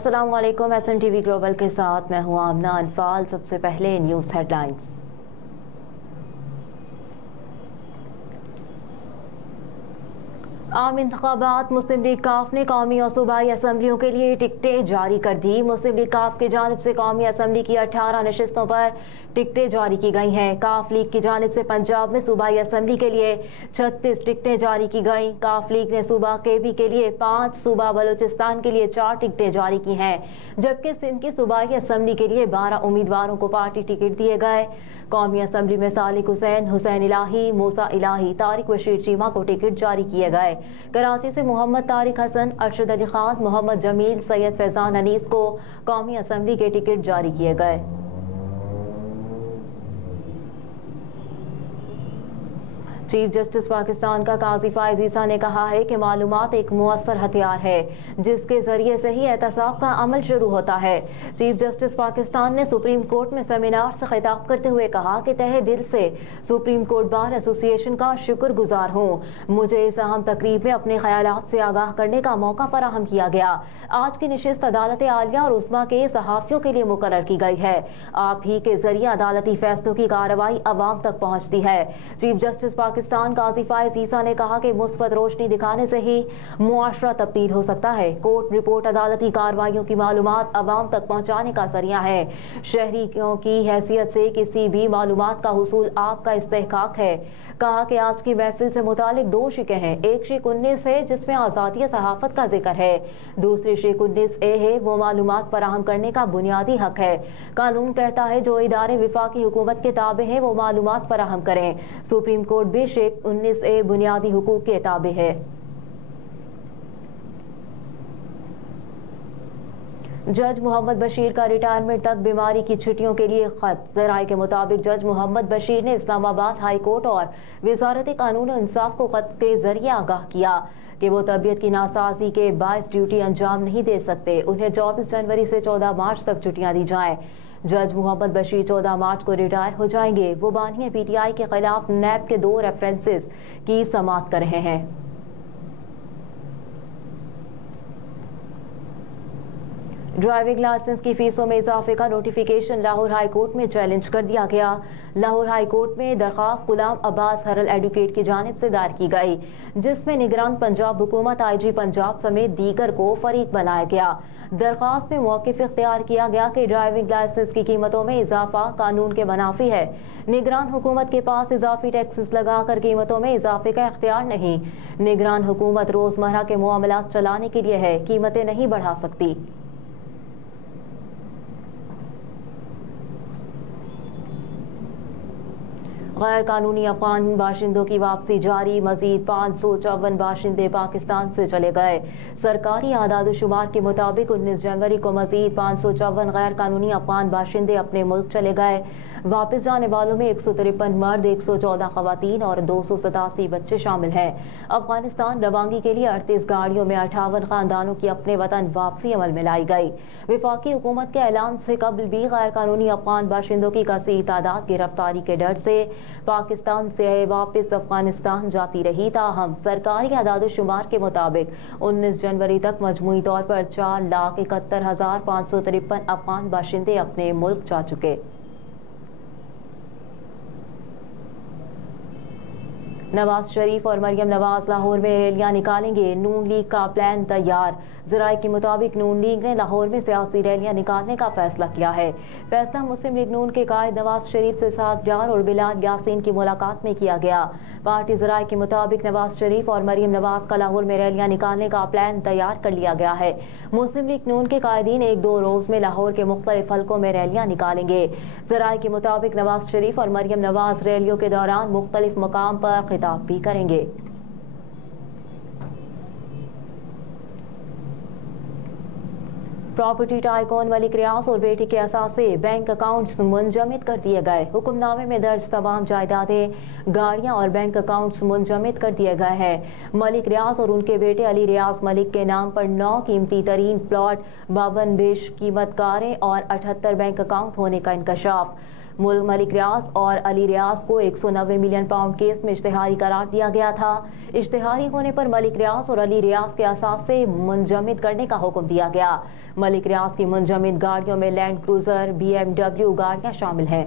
अस्सलाम वालेकुम। SMTV global के साथ मैं हूं आमना अनफाल। सबसे पहले न्यूज़ हेडलाइंस। आम इंतखाबात मुस्लिम लीग काफ ने कौमी और सूबाई असम्बलियों के लिए टिकटें जारी कर दी। मुस्लिम लीग काफ की जानिब से कौमी असम्बली की 18 नशिस्तों पर टिकटें जारी की गई हैं। काफ लीग की जानिब से पंजाब में सूबाई असम्बली के लिए 36 टिकटें जारी की गई। काफ लीग ने सूबा KB के लिए 5, सूबा बलूचिस्तान के लिए 4 टिकटें जारी की हैं, जबकि सिंध की सूबाई असम्बली के लिए 12 उम्मीदवारों को पार्टी टिकट दिए गए। कौमी असम्बली में सालिक हुसैन, हुसैन इलाही, मूसा इलाही, तारिक बशीर चीमा को टिकट जारी किए गए। कराची से मोहम्मद तारिक हसन, अरशद अली खान, मोहम्मद जमील, सैयद फैजान अनीस को कौमी असम्बली के टिकट जारी किए गए। चीफ जस्टिस पाकिस्तान का काजी फायज ईसा ने कहा है कि मालूमात एक मुअस्सर हथियार है जिसके जरिए से ही एहतसाब का अमल शुरू होता है। चीफ जस्टिस पाकिस्तान ने सुप्रीम कोर्ट में सेमिनार से खिताब करते हुए कहा कि तहे दिल से सुप्रीम कोर्ट बार एसोसिएशन का शुक्रगुजार हूँ। मुझे इस अहम तकरीब में अपने ख्यालात से आगाह करने का मौका फराहम किया गया। आज की नशिस्त अदालत आलिया और उस्मा के सहाफ़ियों के लिए मुकर्रर की गई है। आप ही के जरिए अदालती फैसलों की कार्रवाई अवाम तक पहुँचती है। चीफ जस्टिस पाकिस्तान काजी फायज ईसा ने कहा कि मुस्बत रोशनी दिखाने से ही मुआशरा तब्दील हो सकता है। कोर्ट रिपोर्ट अदालती कार्रवाइयों की मालूमात अवाम तक पहुँचाने का जरिया है। शहरियों की हैसियत से किसी भी मालूमात का हुसूल आपका इस्तेहकाक है। कहा कि आज की महफिल से मुतालिक 2 शिकें हैं। एक शिक 19 है जिसमें आज़ादी सहाफ़त का जिक्र है, दूसरी शिक 19A है, वो मालूमात फराहम करने का बुनियादी हक है। कानून कहता है जो इदारे विफाकी हुकूमत के ताबे हैं वो मालूमात फराहम करें। सुप्रीम कोर्ट भी शिक 19A बुनियादी हुकूक के ताबे है। जज मोहम्मद बशीर का रिटायरमेंट तक बीमारी की छुट्टियों के लिए खत। ज़राए के मुताबिक जज मोहम्मद बशीर ने इस्लामाबाद हाई कोर्ट और वजारत कानून और इंसाफ को खत के जरिए आगाह किया कि वो तबीयत की नासाजी के बायस ड्यूटी अंजाम नहीं दे सकते। उन्हें 24 जनवरी से 14 मार्च तक छुट्टियां दी जाएं। जज मोहम्मद बशीर 14 मार्च को रिटायर हो जाएंगे। वो बानिया PTI के खिलाफ नैब के 2 रेफरेंसेस की समाअत कर रहे हैं। ड्राइविंग लाइसेंस की फीसों में इजाफे का नोटिफिकेशन लाहौर हाई कोर्ट में चैलेंज कर दिया गया। लाहौर हाई कोर्ट में दरख्वास्त गुलाम अब्बास हरल एडवोकेट की जानिब से दायर की गई, जिसमें निगरान पंजाब हुकूमत IG पंजाब समेत दीगर को फरीक बनाया गया। दरख्वास्त में मौक़िफ़ इख्तियार किया गया कि ड्राइविंग लाइसेंस की कीमतों में इजाफा कानून के मुनाफी है। निगरान हुकूमत के पास इजाफी टैक्सेस लगाकर कीमतों में इजाफे का इख्तियार नहीं। निगरान हुकूमत रोज़मर्रा के मामलात चलाने के लिए है, कीमतें नहीं बढ़ा सकती। गैर कानूनी अफगान बाशिंदों की वापसी जारी। मजीद 554 बाशिंदे पाकिस्तान से चले गए। सरकारी आदाद-ओ-शुमार के मुताबिक 19 जनवरी को मजीद 554 गैर कानूनी अफगान बाशिंदे अपने मुल्क चले गए। वापस जाने वालों में 153 मर्द, 114 खवातीन और 287 बच्चे शामिल हैं। अफगानिस्तान रवानगी के लिए 38 गाड़ियों में 58 खानदानों की अपने वतन वापसी अमल में लाई गई। विफाकी हुकूमत के ऐलान से कबल भी गैर कानूनी अफगान बाशिंदों की कसी तादाद गिरफ्तारी के डर से पाकिस्तान से वापस अफगानिस्तान जाती रही। ताहम सरकारी आदाद-ओ-शुमार के मुताबिक 19 जनवरी तक मजमूई तौर पर 4,71,553 अफगान बाशिंदे अपने मुल्क जा चुके। नवाज शरीफ और मरियम नवाज लाहौर में रैलियां निकालेंगे। नून लीग का प्लान तैयार। ज़राए के मुताबिक नून लीग ने लाहौर में सियासी रैलियां निकालने का फैसला किया है। फैसला मुस्लिम लीग नून के कायद नवाज शरीफ से इसहाक डार और बिलाल यासीन की मुलाकात में किया गया। पार्टी ज़राए के मुताबिक नवाज शरीफ और मरियम नवाज का लाहौर में रैलियां निकालने का प्लान तैयार कर लिया गया है। मुस्लिम लीग नून के कायदीन 1-2 रोज़ में लाहौर के मुख्तलिफ हलकों में रैलियां निकालेंगे। ज़राए के मुताबिक नवाज शरीफ और मरियम नवाज रैलियों के दौरान मुख्तलिफ मकाम पर खिताब भी करेंगे। प्रॉपर्टी टाइकून मलिक रियाज और बेटी के असासे बैंक अकाउंट्स मुंजमद कर दिए गए। हुक्मनामे में दर्ज तमाम जायदादें, गाड़ियां और बैंक अकाउंट्स मुंजमद कर दिए गए हैं। मलिक रियाज और उनके बेटे अली रियाज मलिक के नाम पर 9 कीमती तरीन प्लॉट, 52 बेशकीमत कारें और 78 बैंक अकाउंट होने का इंकशाफ। मुल्क मलिक रियाज और अली रियाज को 190 मिलियन पाउंड केस में इश्तिहारी करार दिया गया था। इश्तिहारी होने पर मलिक रियाज और अली रियाज के असासे मुंजमद करने का हुक्म दिया गया। मलिक रियाज की मुंजमद गाड़ियों में लैंड क्रूजर BMW गाड़ियां शामिल हैं।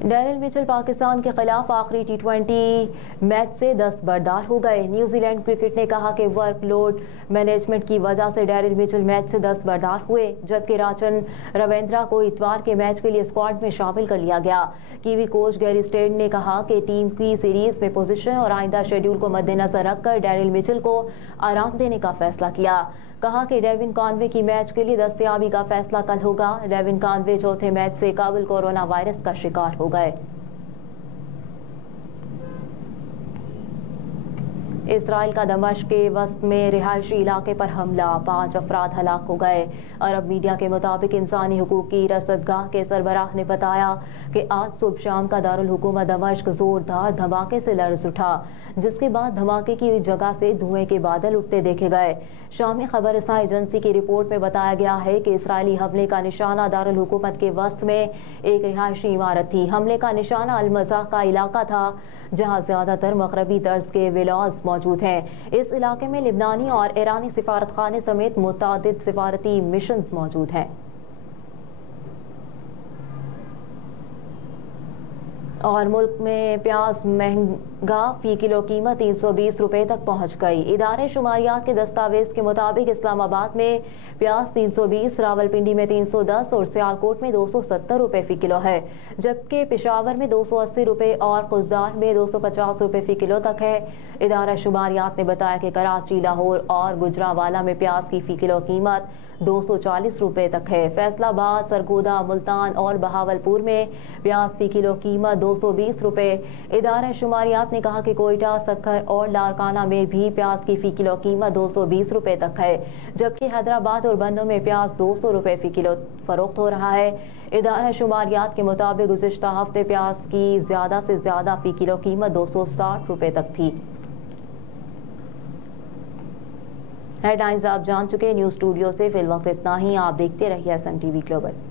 डैरिल मिचेल पाकिस्तान के खिलाफ आखिरी T20 मैच से दस्तबरदार हो गए। न्यूजीलैंड क्रिकेट ने कहा कि वर्कलोड मैनेजमेंट की वजह से डैरिल मिचेल मैच से दस्तबरदार हुए, जबकि राचन रविंद्रा को इतवार के मैच के लिए स्क्वाड में शामिल कर लिया गया। कीवी कोच गैरी स्टेड ने कहा कि टीम की सीरीज में पोजीशन और आइंदा शेड्यूल को मद्देनजर रखकर डैरिल मिचेल को आराम देने का फैसला किया। कहा कि डेविन कॉनवे की मैच के लिए दस्तयाबी का फैसला कल होगा। डेविन कॉनवे चौथे मैच से काबिल कोरोना वायरस का शिकार हो गए। इसराइल का दमिश्क के वस्त में रिहायशी इलाके पर हमला, 5 अफराद हलाक हो गए। अरब मीडिया के मुताबिक इंसानी हुकूक की रसदगाह के सरबराह ने बताया कि आज सुबह शाम का दारुल हुकूमत दमिश्क जोरदार धमाके से लर्ज उठा, जिसके बाद धमाके की जगह से धुएं के बादल उठते देखे गए। शामी खबरसां एजेंसी की रिपोर्ट में बताया गया है कि इसराइली हमले का निशाना दारुल हुकूमत के वस्त में एक रिहायशी इमारत थी। हमले का निशाना अल-मज़ा का इलाका था, जहां ज्यादातर मगरबी तर्ज के विलास मौजूद हैं। इस इलाके में लिबनानी और ईरानी सिफारत खाने समेत मुतअद्दिद सिफारती मिशंस मौजूद हैं। और मुल्क में प्याज महंगा, फी किलो कीमत 320 रुपए तक पहुंच गई। इदारे शुमारियात के दस्तावेज के मुताबिक इस्लामाबाद में प्याज 320, रावलपिंडी में 310 और सियालकोट में 270 रुपए फी किलो है, जबकि पेशावर में 280 रुपए और कुजदार में 250 रुपए फी किलो तक है। इदारा शुमारियात ने बताया कि कराची, लाहौर और गुजरांवाला में प्याज की फी किलो कीमत 240 रुपए तक है। फैसलाबाद, सरगोदा, मुल्तान और बहावलपुर में प्याज फी किलो कीमत 220 रुपए। इदारा शुमारियात ने कहा कि कोयटा, सक्खर और लारकाना में भी प्याज की फी किलो कीमत 220 रुपए तक है, जबकि हैदराबाद और बंदों में प्याज 200 रुपए फी किलो फरोख्त हो रहा है। इदारा शुमारियात के मुताबिक गुज़िश्ता हफ्ते प्याज की ज्यादा से ज्यादा फी किलो कीमत 260 रुपए तक थी। हेडलाइंस आप जान चुके। न्यूज़ स्टूडियो से फिल वक्त इतना ही। आप देखते रहिए SMTV ग्लोबल।